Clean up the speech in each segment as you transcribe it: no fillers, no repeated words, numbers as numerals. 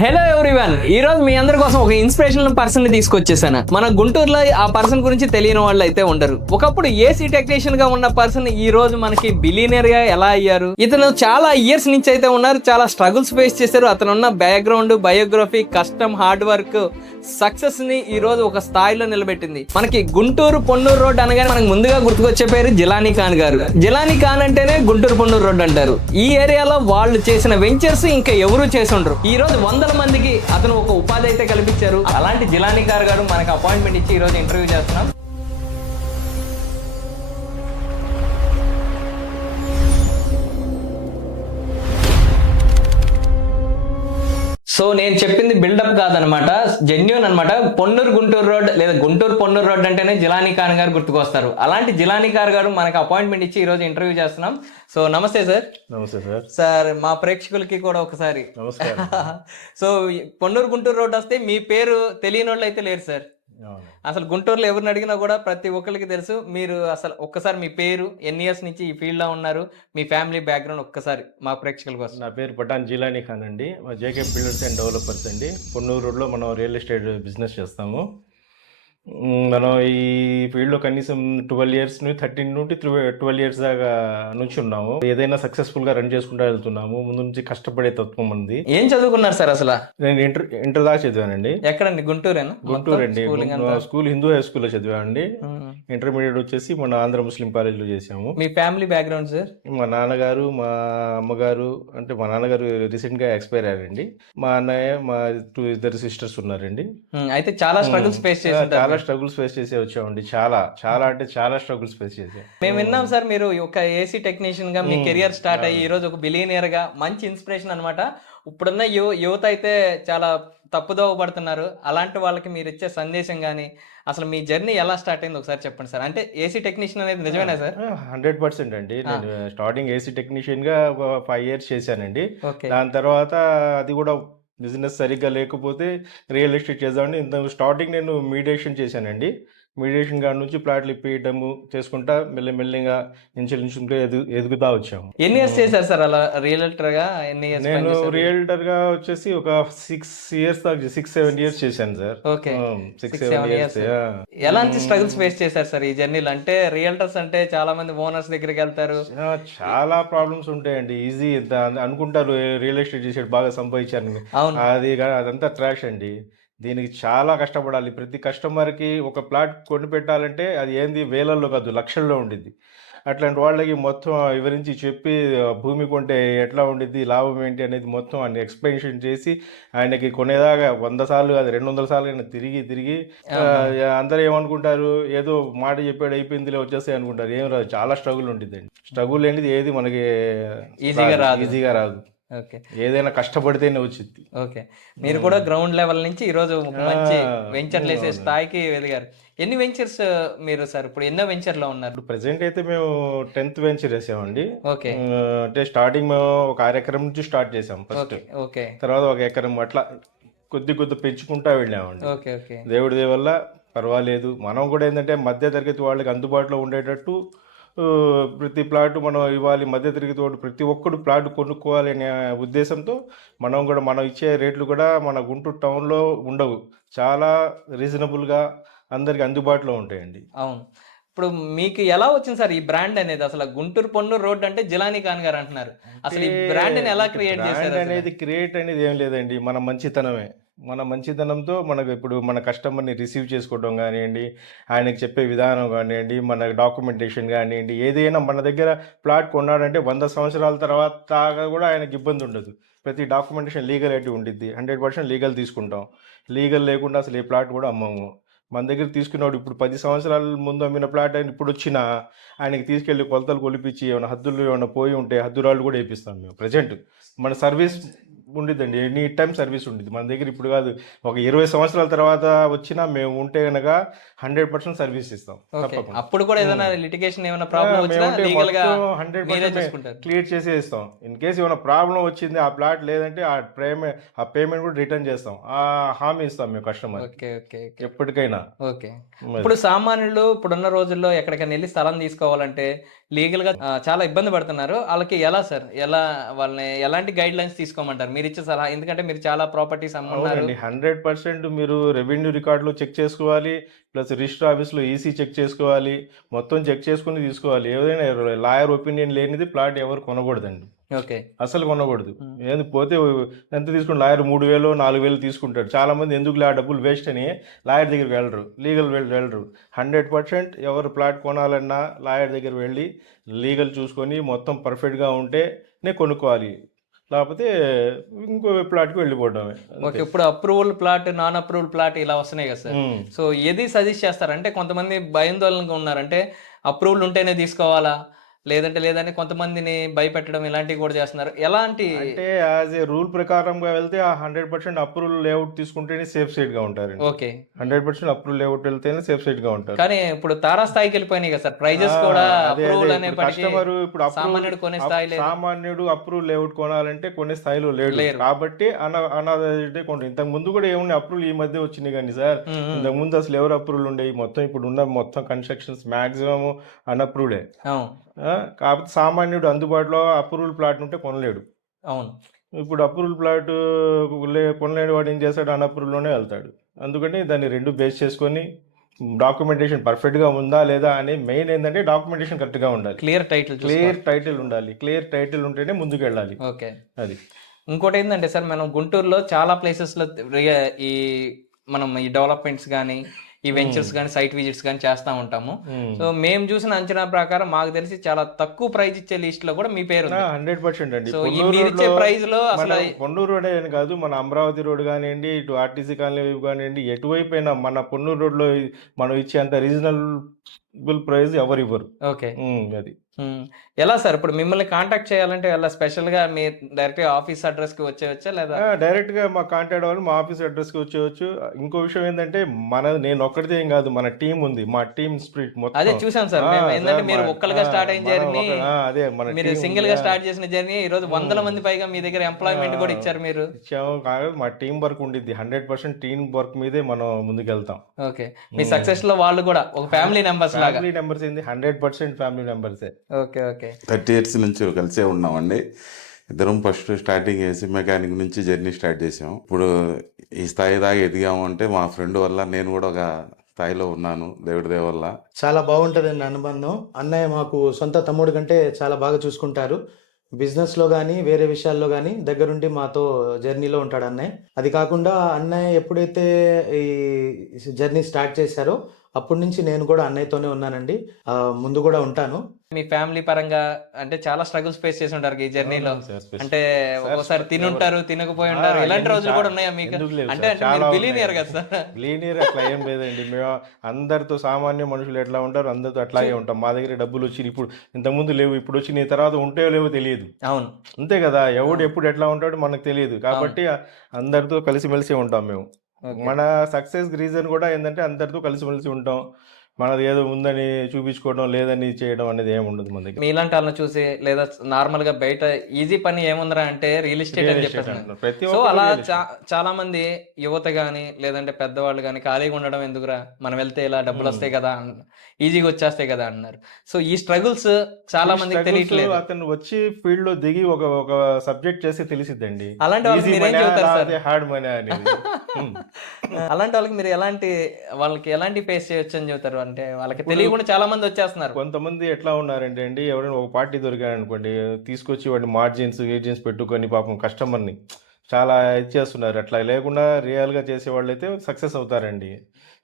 Hello everyone, ఈ రోజు మీ అందరి కోసం ఒక ఇన్స్పిరేషనల్ పర్సన్ ని తీసుకొచ్చేసాను. మన గుంటూరులో ఆ పర్సన్ గురించి తెలియని వాళ్ళు అయితే ఉండరు. ఒకప్పుడు ఏసీ టెక్నీషియన్ గా ఉన్న పర్సన్ ఈ రోజు మనకి బిలియనర్ గా ఎలా అయ్యారు? ఇతను చాలా ఇయర్స్ నుంచి అయితే ఉన్నారు, చాలా స్ట్రగుల్స్ ఫేస్ చేశారు. అతను ఉన్న బ్యాక్గ్రౌండ్, బయోగ్రఫీ, కష్టం, హార్డ్ వర్క్ సక్సెస్ ని ఈ రోజు ఒక స్థాయిలో నిలబెట్టింది. మనకి గుంటూరు పొన్నూరు రోడ్ అనగానే మనకు ముందుగా గుర్తుకొచ్చే పేరు జిలానీ ఖాన్ గారు. జిలానీ ఖాన్ అంటేనే గుంటూరు పొన్నూరు రోడ్ అంటారు. ఈ ఏరియాలో వాళ్ళు చేసిన వెంచర్స్ ఇంకా ఎవరు చేసి ఉండరు. ఈ రోజు వందల మందికి అతను ఒక ఉపాధి అయితే కల్పించారు. అలాంటి జిలానీ ఖాన్ గారు మనకి అపాయింట్మెంట్ ఇచ్చి ఈ రోజు ఇంటర్వ్యూ చేస్తున్నాం. సో నేను చెప్పింది బిల్డప్ కాదనమాట, జెన్యూన్ అనమాట. పొన్నూరు గుంటూరు రోడ్ లేదా గుంటూరు పొన్నూరు రోడ్ అంటేనే జిలానీ ఖాన్ గారు గుర్తుకొస్తారు. అలాంటి జిలానీ ఖాన్ గారు మనకి అపాయింట్మెంట్ ఇచ్చి ఈ రోజు ఇంటర్వ్యూ చేస్తున్నాం. సో నమస్తే సార్. నమస్తే సార్. సార్ మా ప్రేక్షకులకి కూడా ఒకసారి నమస్కారం. సో పొన్నూరు గుంటూరు రోడ్ వస్తే మీ పేరు తెలియని వాళ్ళు అయితే లేరు సార్. అసలు గుంటూరులో ఎవరిని అడిగినా కూడా ప్రతి ఒక్కరికి తెలుసు. మీరు అసలు ఒక్కసారి మీ పేరు, ఎన్ని ఇయర్స్ నుంచి ఈ ఫీల్డ్ లో ఉన్నారు, మీ ఫ్యామిలీ బ్యాక్గ్రౌండ్ ఒక్కసారి మా ప్రేక్షకుల కోసం. నా పేరు పఠాన్ జిలానీ ఖాన్ అండి. జేకే బిల్డర్స్ అండ్ డెవలపర్స్ అండి. పొన్నూరు రోడ్లో మనం రియల్ ఎస్టేట్ బిజినెస్ చేస్తాము. మనం ఈ ఫీల్డ్లో కనీసం 12 ఇయర్స్ 13 నుండి 12 ఇయర్స్ దాకా నుంచి ఉన్నాము. ఏదైనా సక్సెస్ఫుల్గా రన్ చేసుకుంటూ వెళ్తున్నాము. ముందు నుంచి కష్టపడే తత్వం ఉంది. ఏం చదువుకున్నారు సార్ అసలు? నేను ఇంటర్ దాకా చదివానండి. ఎక్కడండి? గుంటూరేనా? గుంటూరు అండి. స్కూల్ హిందూ హై స్కూల్లో చదివానండి. ఇంటర్మీడియట్ వచ్చేసి మన ఆంధ్ర ముస్లిం కాలేజ్లో చేసాము. మీ ఫ్యామిలీ బ్యాక్గ్రౌండ్ సార్? మా నాన్నగారు, మా అమ్మగారు, అంటే మా నాన్నగారు రీసెంట్గా ఎక్స్పైర్ అయ్యారండి. మా అన్నయ్య, మా ఇద్దరు సిస్టర్స్ ఉన్నారండి. అయితే చాలా స్ట్రగుల్స్ ఫేస్ చేసి స్ట్రగుల్స్ ఫేస్ చేసి వచ్చామండి. చాలా అంటే చాలా స్ట్రగుల్స్ ఫేస్ చేసాం. మేము విన్నాం సార్, మీరు ఒక ఏసీ టెక్నీషియన్ గా మీ కెరియర్ స్టార్ట్ అయ్యి ఈ రోజు ఒక బిలియనియర్ గా మంచి ఇన్స్పిరేషన్ అనమాట. ఇప్పుడున్న యువత అయితే చాలా తప్పుదోవ పడుతున్నారు. అలాంటి వాళ్ళకి మీరు ఇచ్చే సందేశం కానీ అసలు మీ జర్నీ ఎలా స్టార్ట్ అయింది ఒకసారి చెప్పండి సార్. అంటే ఏసీ టెక్నీషియన్ అనేది నిజమేనా సార్? 100% అండి. నేను స్టార్టింగ్ ఏసీ టెక్నీషియన్ గా ఒక 5 ఇయర్స్ చేశానండి. ఓకే. దాని తర్వాత అది కూడా బిజినెస్ సరిగ్గా లేకపోతే రియల్ ఎస్టేట్ చేద్దామని స్టార్టింగ్ నేను మీడియేషన్ చేశానండి. మీడియేషన్ కాడ నుంచి ప్లాట్లు ఇప్పియటము చేసుకుంటా మెల్లమెల్లిగా ఇంచుమించుగా ఎదుగుతా వచ్చాము. ఎన్ని ఇయర్స్ చేశారు సార్ అలా రియల్టర్ గా? ఎన్ని ఇయర్స్? నేను రియల్టర్ గా వచ్చేసి ఒక 6-7 ఇయర్స్ చేశాను సార్. ఓకే. 6-7 ఇయర్స్. ఎలాంటి స్ట్రగుల్స్ ఫేస్ చేశారు సార్ ఈ జర్నీలో? అంటే రియల్టర్స్ అంటే చాలా మంది ఓనర్స్ దగ్గరికి వెళ్తారు, చాలా ప్రాబ్లమ్స్ ఉంటాయండి. ఈజీ అనుకుంటారు రియల్ ఎస్టేట్ చేసేది బాగా సంపాదించారని. అదంతా ట్రాష్ అండి. దీనికి చాలా కష్టపడాలి. ప్రతి కస్టమర్కి ఒక ప్లాట్ కొని పెట్టాలంటే అది ఏంది వేలల్లో కాదు, లక్షల్లో ఉండిద్ది. అట్లాంటి వాళ్ళకి మొత్తం వివరించి చెప్పి భూమి కొంటే ఎట్లా ఉండిద్ది, లాభం ఏంటి అనేది మొత్తం అన్ని ఎక్స్ప్లెనేషన్ చేసి ఆయనకి కొనేదాకా 100 సార్లు కాదు 200 సార్లు అయినా తిరిగి అందరూ ఏమనుకుంటారు, ఏదో మాట చెప్పాడు అయిపోయిందిలే వచ్చేస్తాయి అనుకుంటారు. ఏం రాదు, చాలా స్ట్రగుల్ ఉండిద్దండి. స్ట్రగుల్ అనేది ఏది మనకి ఈజీగా రాదు. ఓకే. ఏదైనా కష్టపడితేనే వచ్చింది. ఓకే. మీరు కూడా గ్రౌండ్ లెవెల్ నుంచి ఈ రోజు మంచి వెంచర్లు వేసే స్థాయికి వెలిగారు. ఎన్ని వెంచర్స్ మీరు సార్ ఇప్పుడు ఎన్నో వెంచర్ లో ఉన్నారు? ప్రెసెంట్ అయితే మేము 10th వెంచర్ వేసామండి. ఓకే. అంటే స్టార్టింగ్ మేము ఒక 1/2 ఎకరం నుంచి స్టార్ట్ చేసాం ఫస్ట్. ఓకే. తర్వాత 1 ఎకరం అట్లా కొద్ది పెంచుకుంటా వెళ్ళామండి. ఓకే. ఓకే. దేవుడి దయ వల్ల పర్వాలేదు. మనం కూడా ఏంటంటే మధ్య తరగతి వాళ్ళకి అందుబాటులో ఉండేటట్టు ప్రతి ప్లాట్ మనం ఇవ్వాలి. మధ్య తరగతి వాడు ప్రతి ఒక్కడు ప్లాట్ కొనుక్కోవాలి అనే ఉద్దేశంతో మనం ఇచ్చే రేట్లు కూడా మన గుంటూరు టౌన్లో ఉండవు. చాలా రీజనబుల్గా అందరికి అందుబాటులో ఉంటాయండి. అవును. ఇప్పుడు మీకు ఎలా వచ్చింది సార్ ఈ బ్రాండ్ అనేది? అసలు గుంటూరు పొన్నూరు రోడ్ అంటే జిలానీ ఖాన్ గారు అంటున్నారు. అసలు ఈ బ్రాండ్ ఎలా క్రియేట్ చేశారు? క్రియేట్ అనేది ఏం లేదండి, మన మంచితనమే. మన మంచితనంతో మనకు ఇప్పుడు మన కస్టమర్ని రిసీవ్ చేసుకోవడం కానివ్వండి, ఆయనకు చెప్పే విధానం కానివ్వండి, మన డాక్యుమెంటేషన్ కానివ్వండి, ఏదైనా మన దగ్గర ప్లాట్ కొన్నాడంటే 100 సంవత్సరాల తర్వాత కూడా ఆయనకి ఇబ్బంది ఉండదు. ప్రతి డాక్యుమెంటేషన్ లీగల్ ఉండిద్ది. 100% లీగల్ తీసుకుంటాం. లీగల్ లేకుండా అసలు ఏ ప్లాట్ కూడా అమ్మము. మన దగ్గర తీసుకున్నాడు ఇప్పుడు 10 సంవత్సరాల ముందు అమ్మిన ప్లాట్ ఆయన ఇప్పుడు వచ్చినా ఆయనకి తీసుకెళ్ళి కొలతలు కొలిపించి ఏమైనా హద్దులు ఏమైనా పోయి ఉంటే హద్దురాళ్ళు కూడా వేపిస్తాం మేము. ప్రజెంట్ మన సర్వీస్ ఉండిద్దండి, ఎనీ టైం సర్వీస్ ఉండిద్ది మన దగ్గర. ఇప్పుడు కాదు, ఒక 20 సంవత్సరాల తర్వాత వచ్చినా మేము ఉంటే కనుక 100% సర్వీస్ ఇస్తాం. అప్పుడు కూడా ఏదైనా లిటిగేషన్ ఏమైనా ప్రాబ్లం వచ్చినా లీగల్ గా 100% క్లియర్ చేసి ఇస్తాం. ఇన్ కేసు ఏమైనా ప్రాబ్లం వచ్చింది, ఆ ప్లాట్ లేదంటే ఆ పేమెంట్ కూడా రిటర్న్ చేస్తాం. ఆ హామీ ఇస్తాం మేము కస్టమర్ ఎప్పటికైనా. ఓకే. ఇప్పుడు సామాన్యులు ఇప్పుడున్న రోజుల్లో ఎక్కడికైనా వెళ్ళి స్థలం తీసుకోవాలంటే లీగల్ గా చాలా ఇబ్బంది పడుతున్నారు. వాళ్ళకి ఎలా సార్, వాళ్ళని ఎలాంటి గైడ్ లైన్స్ తీసుకోమంటారు? మీరు ఇచ్చే సలహా? ఎందుకంటే మీరు చాలా ప్రాపర్టీస్ అమ్మున్నారు. అవునండి. 100% మీరు రెవెన్యూ రికార్డులు చెక్ చేసుకోవాలి. ప్లస్ రిజిస్టర్ ఆఫీస్‌లో ఈసీ చెక్ చేసుకోవాలి. మొత్తం చెక్ చేసుకొని తీసుకోవాలి. ఏదైనా లాయర్ ఒపీనియన్ లేనిది ప్లాట్ ఎవరు కొనకూడదండి. ఓకే. అస్సలు కొనకూడదు. హ్మ్. ఏది పోతే ఎంత తీసుకుంటాడు లాయర్ 3000 4000 తీసుకుంటాడు. చాలామంది ఎందుకులే ఆ డబ్బులు వేస్ట్ అని లాయర్ దగ్గరికి వెళ్ళరు. లీగల్ వెళ్ళరు. 100% ఎవరు ప్లాట్ కొనాలన్నా లాయర్ దగ్గర వెళ్ళి లీగల్ చూసుకొని మొత్తం పర్ఫెక్ట్‌గా ఉంటేనే కొనుక్కోవాలి. లేకపోతే ఇంకో ప్లాట్‌కి వెళ్ళిపోవడమే. ఓకే. అంతే. ఇప్పుడు approval plot, non approval plot ఇలా వస్తున్నాయి కదా సార్. హ్మ్. సో ఏది సజెస్ట్ చేస్తారు? అంటే కొంతమంది భయాందోళనగా ఉన్నారు. అంటే అప్రూవల్ ఉంటేనే తీసుకోవాలా? లేదంటే లేదని కొంతమందిని భయపెట్టడం ఇలాంటివి కూడా చేస్తున్నారు. ఎలాంటి అంటే యాజ్ ఏ రూల్ ప్రకారంగా వెళ్తే ఆ 100% అప్రూవల్ లేఅవుట్ తీసుకుంటేనే సేఫ్ సైడ్‌గా ఉంటారండి. ఓకే. 100% అప్రూవల్ లేఅవుట్ వెళ్తేనే సేఫ్ సైడ్‌గా ఉంటారు. కానీ ఇప్పుడు తారాస్థాయికి వెళ్ళిపోయినాయి కదా సార్. ఆ! ప్రైజెస్ కూడా అదే. అప్రూవల్ ఇప్పుడు అనేప్పటికీ కస్టమరు ఇప్పుడు సామాన్యుడు కొనే స్థాయి లేదు. సామాన్యుడు అప్రూవల్ లేఅవుట్ కొనాలంటే కొనే స్థాయిలో లేడు. లేరు. కాబట్టి అనాథరైజ్డే కొంటారు. ఇంతకు ముందు కూడా ఏమున్నాయి అప్రూవల్ ఈ మధ్య వచ్చినాయి గానీ సార్. హ్మ్. హ్మ్. ఇంతకు ముందు అసలు ఎవరు అప్రూవల్ ఉండేవి? మొత్తం ఇప్పుడున్న మొత్తం కన్‌స్ట్రక్షన్స్ మాక్సిమం అన్‌అప్రూవ్డే. అవును. కాకపోతే సామాన్యుడు అందుబాటులో అప్రూవల్ ప్లాట్ ఉంటే కొనలేడు. అవును. ఇప్పుడు అప్రూవల్ ప్లాట్ కొనలేని వాడు ఏం చేస్తాడు? అన్‌అప్రూవ్‌లోనే వెళ్తాడు. అందుకని దాన్ని 2 బేస్ చేసుకొని డాక్యుమెంటేషన్ పర్ఫెక్ట్‌గా ఉందా? లేదా? అని మెయిన్ ఏందంటే డాక్యుమెంటేషన్ కరెక్ట్‌గా ఉండాలి. క్లియర్ టైటిల్ చూసుకోవాలి. క్లియర్ టైటిల్ ఉండాలి. క్లియర్ టైటిల్ ఉంటేనే ముందుకెళ్ళాలి. ఓకే. అది. ఇంకోటేందంటే సార్ మనం గుంటూరులో చాలా ప్లేసెస్‌లో ఈ మనం ఈ డెవలప్‌మెంట్స్ గానీ, ఈ వెంచర్స్ గానీ, సైట్ విజిట్స్ గానీ చేస్తా ఉంటాము. సో మేము చూసిన అంచనా ప్రకారం మాకు తెలిసి చాలా తక్కువ ప్రైస్ ఇచ్చే లిస్ట్‌లో కూడా మీ పేరుంది. 100% అండి. సో ఈ పొన్నూరు మీరిచ్చే రోడ్‌లో ప్రైస్‌లో మన అసలు పొన్నూరు రోడే అని కాదు. మన అమరావతి రోడ్ గానియండి, ఇటు ఆర్టీసీ కాలనీ వైపు గానియండి, ఎటువైపైనా మన పొన్నూరు రోడ్‌లో మనం ఇచ్చేంత రీజనబుల్ ప్రైస్ ఎవరివ్వరు. ఓకే. అది. హ్మ్. ఎలా సార్ ఇప్పుడు మిమ్మల్ని కాంటాక్ట్ చేయాలంటే ఎలా స్పెషల్‌గా మీ డైరెక్ట్‌గా ఆఫీస్ అడ్రెస్‌కి వచ్చేయచ్చా? లేదా డైరెక్ట్‌గా మాకు కాంటాక్ట్ అవ్వాలి. మా ఆఫీస్ అడ్రస్‌కి వచ్చేయొచ్చు. ఇంకో విషయం ఏందంటే నేనొక్కడిదే ఏం కాదు. మన టీమ్ ఉంది. మా టీమ్ స్పిరిట్ అదే మొత్తం. చూసాం సార్. మేము ఏందంటే సార్ మీరు ఒక్కళ్ళుగా స్టార్ట్ అయిన జర్నీ, అదే మన మీరు టీమ్ ఉంది. సింగిల్‌గా స్టార్ట్ చేసిన జర్నీ ఈరోజు వందల మంది పైగా మీ దగ్గర ఎంప్లాయ్‌మెంట్ కూడా ఇచ్చారు మీరు. ఇచ్చాము. కాకపోతే మా టీమ్ వర్క్ ఉండిద్ది. 100% టీమ్ వర్క్ మీదే మనం ముందుకెళ్తాం. ఓకే. మీ సక్సెస్‌లో వాళ్ళు కూడా ఒక ఫ్యామిలీ మెంబర్స్ లాగా. ఫ్యామిలీ మెంబర్స్ ఏంది 100% ఫ్యామిలీ మెంబర్సే. ఓకే. ఓకే. 30 ఇయర్స్ నుంచి కలిసే ఉన్నామండి. ఇద్దరం ఫస్ట్ స్టార్టింగ్ ఏసీ మెకానిక్ నుంచి జర్నీ స్టార్ట్ చేసాం. ఇప్పుడు ఈ స్థాయి దాకా ఎదిగాము అంటే మా ఫ్రెండ్ వల్ల. నేను కూడా ఒక స్థాయిలో ఉన్నాను దేవుడి దయ వల్ల. చాలా బాగుంటుందండి అనుబంధం. అన్నయ్య మాకు సొంత తమ్ముడు కంటే చాలా బాగా చూసుకుంటారు. బిజినెస్‌లో గానీ, వేరే విషయాల్లో గానీ దగ్గరుండి మాతో జర్నీలో ఉంటాడు అన్నయ్య. అది కాకుండా అన్నయ్య ఎప్పుడైతే ఈ జర్నీ స్టార్ట్ చేశారో అప్పటి నుంచి నేను కూడా అన్నయ్యతోనే ఉన్నానండి. ముందు కూడా ఉంటాను. మీ ఫ్యామిలీ పరంగా అంటే చాలా స్ట్రగుల్స్ ఫేస్ చేసి ఉంటారు ఈ జర్నీలో. అవును సార్. అంటే ఒక్కోసారి తినుంటారు, తినకపోయి ఉంటారు. ఇలాంటి రోజులు కూడా ఉన్నాయా మీకు? ఎందుకు లేవు అంటే సార్? చాలా మీరు బిలీనియర్ ఉన్నాయి. కదా సార్. లీనియర్ అట్లా ఏం లేదండి. మేము అందరితో సామాన్య మనుషులు ఎట్లా ఉంటారో అందరితో అట్లాగే ఉంటాం. మా దగ్గర డబ్బులు వచ్చి ఇప్పుడు ఇంతకుముందు లేవు. ఇప్పుడు వచ్చి నీ తర్వాత ఉంటే లేవో తెలియదు. అవును. అంతే కదా. ఎవడు ఎప్పుడు ఎట్లా ఉంటాడో మనకు తెలియదు. కాబట్టి అందరితో కలిసిమెలిసి ఉంటాం మేము. ఓకే. మన సక్సెస్ రీజన్ కూడా ఏంటంటే అందరితో కలిసిమెలిసి ఉంటాం. మనది ఏదో ఉందని చూపించుకోవడం, లేదని చేయడం అనేది ఏమి ఉండదు మన దగ్గర. మీలాంటి వాళ్ళని చూసి లేదా నార్మల్ గా బయట ఈజీ పని ఏముందిరా అంటే రియల్ ఎస్టేట్ అని Real estate చెప్పేసి. అంటున్నారు. ప్రతి సో ఒక్కరు అలా real estate. చాలా మంది యువత గాని లేదంటే పెద్దవాళ్ళు గాని ఖాళీగా ఉండడం ఎందుకురా, మనం వెళ్తే ఇలా డబ్బులు వస్తాయి కదా, ఈజీగా వచ్చేస్తాయి కదా అన్నారు. సో ఈ స్ట్రగుల్స్ చాలా ఈ మందికి struggles తెలియట్లేదు. అతను వచ్చి ఫీల్డ్ లో దిగి ఒక ఒక సబ్జెక్ట్ చేస్తే తెలిసిద్దండి. అలాంటి వాళ్ళకి ఈజీ మీరేం మనీ చెబుతారు సార్? లేకపోతే హార్డ్ మనీ అనేది. అలాంటి వాళ్ళకి మీరు వాళ్ళకి ఎలాంటి ఫేస్ చేయొచ్చు అని చెబుతారు? అంటే వాళ్ళకి తెలియకుండా చాలా మంది వచ్చేస్తున్నారు. కొంతమంది ఎట్లా ఉన్నారంటే అండి, ఎవరైనా ఒక పార్టీ దొరికారనుకోండి, తీసుకొచ్చి వాడిని మార్జిన్స్ పెట్టుకొని పాపం కస్టమర్ని చాలా ఇచ్చేస్తున్నారు. అట్లా లేకుండా రియల్గా చేసేవాళ్ళు అయితే సక్సెస్ అవుతారండి.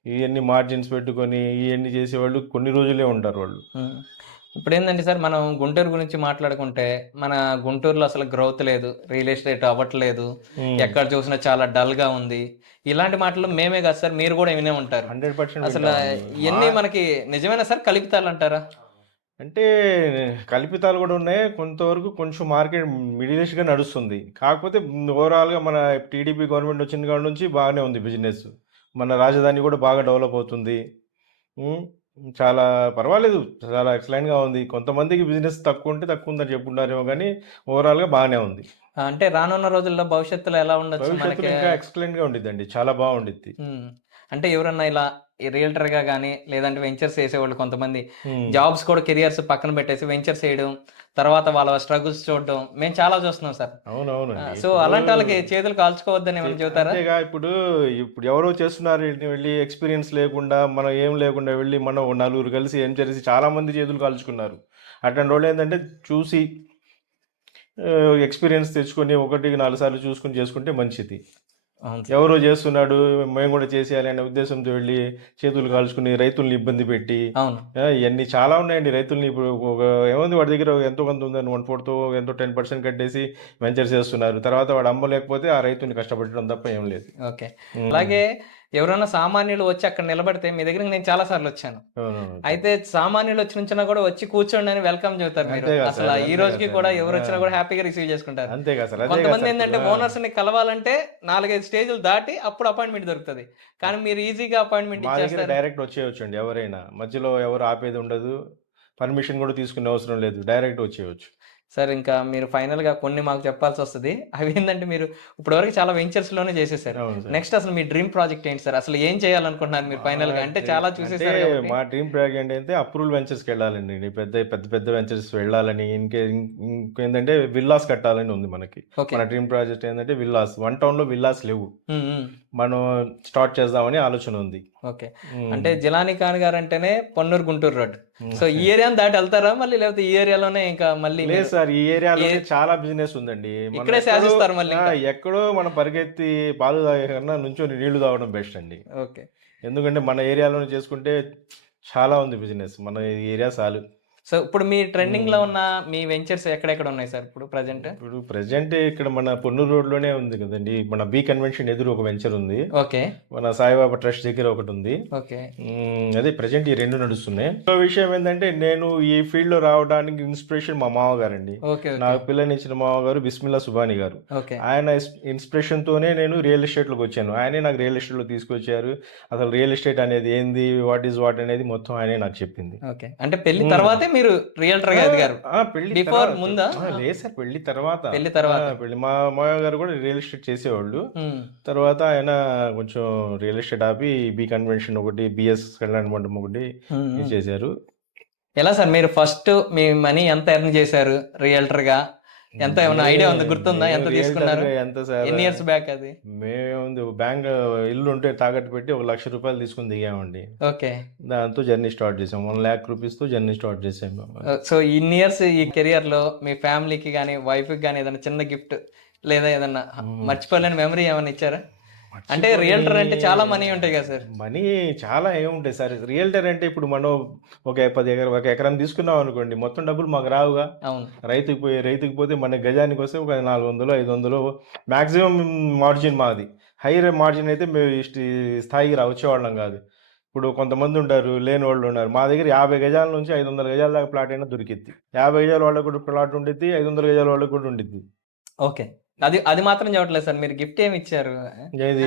ఇవన్నీ మార్జిన్స్ పెట్టుకొని ఇవన్నీ చేసేవాళ్ళు కొన్ని రోజులే ఉంటారు వాళ్ళు. ఉమ్. ఇప్పుడు ఏంటంటే సార్ మనం గుంటూరు గురించి మాట్లాడుకుంటే మన గుంటూరులో అసలు గ్రోత్ లేదు, రియల్ ఎస్టేట్ అవ్వట్లేదు, ఎక్కడ చూసినా చాలా డల్ గా ఉంది. ఇలాంటి మాటలు మేమే కాదు సార్, మీరు కూడా వినే ఉంటారు. 100% అసలు ఇవన్నీ మనకి నిజమేనా సార్, కల్పితాలు అంటారా? అంటే కల్పితాలు కూడా ఉన్నాయి. కొంతవరకు కొంచెం మార్కెట్ మిడిలిష్గా నడుస్తుంది. కాకపోతే ఓవరాల్గా మన టీడీపీ గవర్నమెంట్ వచ్చిన కాడ నుంచి బాగానే ఉంది బిజినెస్. మన రాజధాని కూడా బాగా డెవలప్ అవుతుంది. ఉమ్, చాలా పర్వాలేదు. చాలా ఎక్సలెంట్గా ఉంది. కొంతమందికి బిజినెస్ తక్కువ ఉంటే తక్కువ ఉందని చెప్పుకుంటారేమో కానీ ఓవరాల్గా బాగానే ఉంది. అంటే రానున్న రోజుల్లో భవిష్యత్తులో ఎలా ఉండొచ్చు భవిష్యత్తులో మనకి? ఇంకా ఎక్సలెంట్గా ఉండిద్దండి. చాలా బాగుండిద్ది. ఉమ్. అంటే ఎవరన్నా ఇలా రియల్టర్ గా కానీ లేదంటే వెంచర్స్ చేసేవాళ్ళు కొంతమంది ఉమ్. జాబ్స్ కూడా కెరియర్స్ పక్కన పెట్టేసి వెంచర్స్ చేయడం, తర్వాత వాళ్ళ స్ట్రగుల్స్ చూడడం మేము చాలా చూస్తున్నాం సార్. అవునవునండి. సో ఇప్పుడు అలాంటి వాళ్ళకి చేతులు కాల్చుకోవద్దని ఏమైనా చెబుతారా? అంతేగా ఇప్పుడు ఇప్పుడు ఎవరో చేస్తున్నారు వెళ్ళి ఎక్స్పీరియన్స్ లేకుండా మనం ఏం లేకుండా వెళ్ళి మనం ఓ నలుగురు కలిసి ఏం చేసి చాలా మంది చేతులు కాల్చుకున్నారు. అట్లాంటి వాళ్ళు ఏంటంటే చూసి ఎక్స్పీరియన్స్ తెచ్చుకొని 1-4 సార్లు చూసుకొని చేసుకుంటే మంచిది. అవును సార్. ఎవరో చేస్తున్నాడు మేము కూడా చేసేయాలి అనే ఉద్దేశంతో వెళ్ళి చేతులు కాల్చుకుని రైతుల్ని ఇబ్బంది పెట్టి అవును. ఇవన్నీ చాలా ఉన్నాయండి. రైతుల్ని ఇప్పుడు ఒక ఏముంది వాడి దగ్గర ఎంతో కొంత ఉందని 1/4 ఎంతో 10% కట్టేసి వెంచర్ చేస్తున్నారు. తర్వాత వాడు అమ్మలేకపోతే ఆ రైతుని కష్టపెట్టడం తప్ప ఏం లేదు. ఓకే. ఉమ్. అలాగే ఎవరైనా సామాన్యులు వచ్చి అక్కడ నిలబడితే మీ దగ్గరికి నేను చాలా సార్లు వచ్చాను. అవునవును. అయితే సామాన్యులు వచ్చి నుంచినా కూడా వచ్చి కూర్చోండి అని వెల్కమ్ చెబుతారు మీరు. అంతేగా అసలు సార్, ఈ అంతేగా రోజుకి సార్. కూడా ఎవరు వచ్చినా కూడా హ్యాపీగా రిసీవ్ చేసుకుంటారు. అంతేగా సార్, అదేగా కొంతమంది సార్ ఏంటంటే ఇప్పుడు. ఓనర్స్ ని కలవాలంటే 4-5 స్టేజ్లు దాటి అప్పుడు అపాయింట్మెంట్ దొరుకుతుంది. కానీ మీరు ఈజీగా అపాయింట్మెంట్ మా దగ్గర ఇచ్చేస్తారు. డైరెక్ట్ వచ్చేయచ్చు ఎవరైనా, మధ్యలో ఎవరు ఆపేది ఉండదు, పర్మిషన్ కూడా తీసుకునే అవసరం లేదు, డైరెక్ట్ వచ్చేయచ్చు. సార్ ఇంకా మీరు ఫైనల్ గా కొన్ని మాకు చెప్పాల్సి వస్తుంది. అవి ఏంటంటే మీరు ఇప్పటివరకు చాలా వెంచర్స్ లోనే చేసేసారు. అవును సార్. నెక్స్ట్ అసలు మీ డ్రీమ్ ప్రాజెక్ట్ ఏంటి సార్? అసలు ఏం చేయాలనుకుంటున్నారు మీరు ఫైనల్ గా? అంటే చాలా చూసేసారు అంటే కాబట్టి. మా డ్రీమ్ ప్రాజెక్ట్ అయితే అప్రూవల్ వెంచర్స్కి వెళ్ళాలండి. పెద్ద పెద్ద పెద్ద వెంచర్స్ వెళ్ళాలని, ఇంకేంటంటే విల్లాస్ కట్టాలని ఉంది మనకి. ఓకే. మన డ్రీమ్ ప్రాజెక్ట్ ఏంటంటే విల్లాస్. 1 టౌన్లో విల్లాస్ లేవు, ఉమ్, ఉమ్. మనం స్టార్ట్ చేద్దామని ఆలోచన ఉంది. ఓకే. అంటే జిలానీ ఖాన్ గారు అంటేనే పొన్నూరు గుంటూరు రోడ్. ఉమ్. సో ఈ ఏరియాని దాటి వెళ్తారా మళ్ళీ, లేకపోతే ఈ ఏరియాలోనే ఇంకా మళ్ళీ లేదు మీరు- సార్, ఈ ఏరియాలో చాలా బిజినెస్ ఉందండి. మనం ఇక్కడే ఎక్కడో- శాసిస్తారు మళ్ళీ ఇంకా. ఎక్కడో మనం పరిగెత్తి పాలు తాగే కన్నా నుంచొని నీళ్లు తాగడం బెస్ట్ అండి. ఓకే. ఎందుకంటే మన ఏరియాలోనే చేసుకుంటే చాలా ఉంది బిజినెస్, మన ఈ ఏరియా చాలు. సో ఇప్పుడు మీ ట్రెండింగ్ లో ఉన్న మీ వెంచర్స్ ఎక్కడెక్కడ ఉన్నాయి సార్ ఇప్పుడు ప్రజెంట్? ఇప్పుడు ప్రెసెంట్ ఇక్కడ మన పొన్నూరు రోడ్లోనే ఉంది కదండి, మన బి కన్వెన్షన్ ఎదురు ఒక వెంచర్ ఉంది, ఓకే. మన సాయిబాబా ట్రస్ట్ దగ్గర ఒకటి ఉంది. ఓకే. అదే ప్రెసెంట్ ఈ 2 నడుస్తున్నాయి. ఇంకో విషయం ఏంటంటే నేను ఈ ఫీల్డ్ లో రావడానికి ఇన్స్పిరేషన్ మా మామగారండి. ఓకే. నాకు పిల్లనిచ్చిన మామగారు బిస్మిల్లా సుబాని గారు. ఓకే. ఆయన ఇన్స్పిరేషన్ తోనే నేను రియల్ ఎస్టేట్ లోకి వచ్చాను. ఆయనే నాకు రియల్ ఎస్టేట్ లో తీసుకొచ్చారు. అసలు రియల్ ఎస్టేట్ అనేది ఏంది, వాట్ ఈజ్ వాట్ అనేది మొత్తం ఆయనే నాకు చెప్పింది. ఓకే. అంటే పెళ్లి తర్వాతే మీరు రియల్టర్ గా ఎదిగారు? పెళ్లి Before తర్వాత- ముందా? లేదు సార్, పెళ్లి తర్వాత. పెళ్లి తర్వాత. పెళ్లి మా మామయ్య గారు కూడా రియల్ ఎస్టేట్ చేసేవాళ్ళు. ఉమ్. తర్వాత ఆయన కొంచెం రియల్ ఎస్టేట్ ఆపి బి కన్వెన్షన్ ఒకటి, బిఎస్ కళ్యాణ మండపం ఒకటి ఉమ్, ఇది ఉమ్. చేశారు. ఎలా సార్ మీరు ఫస్ట్ మీ మనీ ఎంత ఎర్న్ చేశారు రియల్టర్ గా? ఎంత ఏమైనా ఐడియా ఉంది, గుర్తుందా? ఎంత నేను తీసుకున్నారు? realtor గా ఎంత సార్, ఎన్ని ఇయర్స్ బ్యాక్ అది? మేముంది బ్యాంక్ ఇల్లు ఉంటే తాకట్టు పెట్టి 1 లక్ష రూపాయలు తీసుకుని దిగామండి. ఓకే. దాంతో జర్నీ స్టార్ట్ చేసాం. 1 lakh rupees తో జర్నీ స్టార్ట్ చేసాము. సో ఇన్ని ఇయర్స్ ఈ కెరియర్ లో మీ ఫ్యామిలీకి కానీ వైఫ్ కి కానీ ఏదైనా చిన్న గిఫ్ట్ లేదా ఏదన్నా మర్చిపోలేని మెమరీ ఏమైనా ఇచ్చారా? అంటే రియల్టర్ అంటే చాలా మనీ ఉంటాయి కదా సార్. మనీ చాలా ఏముంటాయి సార్. రియల్టర్ అంటే ఇప్పుడు మనం ఒక 1 ఎకరం తీసుకున్నాం అనుకోండి, మొత్తం డబ్బులు మాకు రావుగా. అవును. రైతుకి పోతే మన గజానికి వస్తే ఒక 400-500 మాక్సిమం మార్జిన్ మాది. హై మార్జిన్ అయితే మేము ఈ స్థాయికి వచ్చేవాళ్ళం కాదు. ఇప్పుడు కొంతమంది ఉంటారు, లేని వాళ్ళు ఉన్నారు. మా దగ్గర 50 గజాల నుంచి 500 గజాల దాకా ప్లాట్ అయినా దొరికిద్ది. 50 గజాల వాళ్ళకు కూడా ప్లాట్ ఉండిద్ది, 500 గజాల వాళ్ళకు కూడా ఉండిద్ది. ఓకే. అది మాత్రం చెప్పట్లేదు సార్. మీరు గిఫ్ట్ ఏమి ఇచ్చారు? ఏది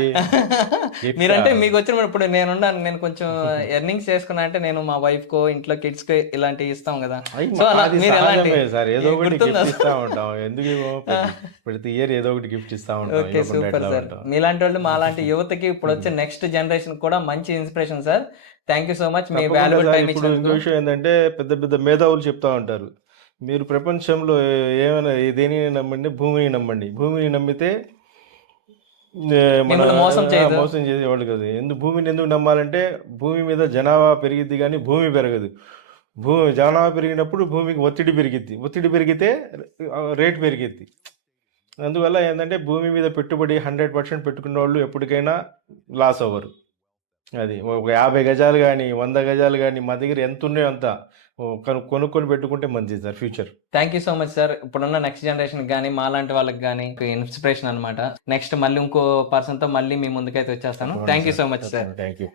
gift మీరంటే ఆ? మీకు వచ్చిన ఇప్పుడు నేను కొంచెం ఎర్నింగ్స్ చేసుకున్నా అంటే నేను మా వైఫ్ కో ఇంట్లో కిడ్స్ కో ఇలాంటివి ఇస్తాం కదా. అయ్యి సో అలా అది మీరు ఎలాంటి సహజమే సార్, ఏదో ఒకటి గుర్తుందా? గిఫ్ట్ ఇస్తా ఉంటాం. ఎందుకు ఇవ్వము? ప్రతి ఇయర్ ఏదో ఒకటి గిఫ్ట్ ఇస్తా ఉంటాం. ఓకే, ఇవ్వకుండా సూపర్ ఎట్లా సార్. ఉంటాం? మీలాంటి వాళ్ళు మాలాంటి యువతకి ఇప్పుడు వచ్చే నెక్స్ట్ జనరేషన్ కూడా మంచి inspiration sir. Thank you so much మీ తప్పకుండా వాల్యుబుల్ సార్. టైం ఇప్పుడు ఇంకో ఇచ్చినందుకు. విషయం ఏంటంటే పెద్ద పెద్ద మేధావులు చెప్తా ఉంటారు, మీరు ప్రపంచంలో ఏమైనా దేనిని నమ్మండి, భూమిని నమ్మండి. భూమిని నమ్మితే మిమ్మల్ని మోసం చేయదు. మోసం చేసేవాళ్ళు కదా. భూమిని ఎందుకు నమ్మాలంటే భూమి మీద జనాభా పెరిగిద్ది కానీ భూమి పెరగదు. జనాభా పెరిగినప్పుడు భూమికి ఒత్తిడి పెరిగిద్ది, ఒత్తిడి పెరిగితే రేట్ పెరిగిద్ది. అందువల్ల ఏంటంటే భూమి మీద పెట్టుబడి 100% పెట్టుకున్న వాళ్ళు ఎప్పటికైనా లాస్ అవ్వరు. అది ఒక 50 గజాలు కానీ 100 గజాలు కానీ మా దగ్గర ఎంత ఉన్నాయో అంత కొనుక్కొని పెట్టుకుంటే మంచిది sir future. Thank you so much sir. ఇప్పుడున్న నెక్స్ట్ జనరేషన్ కానీ మాలాంటి వాళ్ళకి కానీ ఇన్స్పిరేషన్ అనమాట. నెక్స్ట్ మళ్ళీ ఇంకో పర్సన్ తో మళ్ళీ మీ ముందుకైతే వచ్చేస్తాను. Thank you so much sir. Thank you.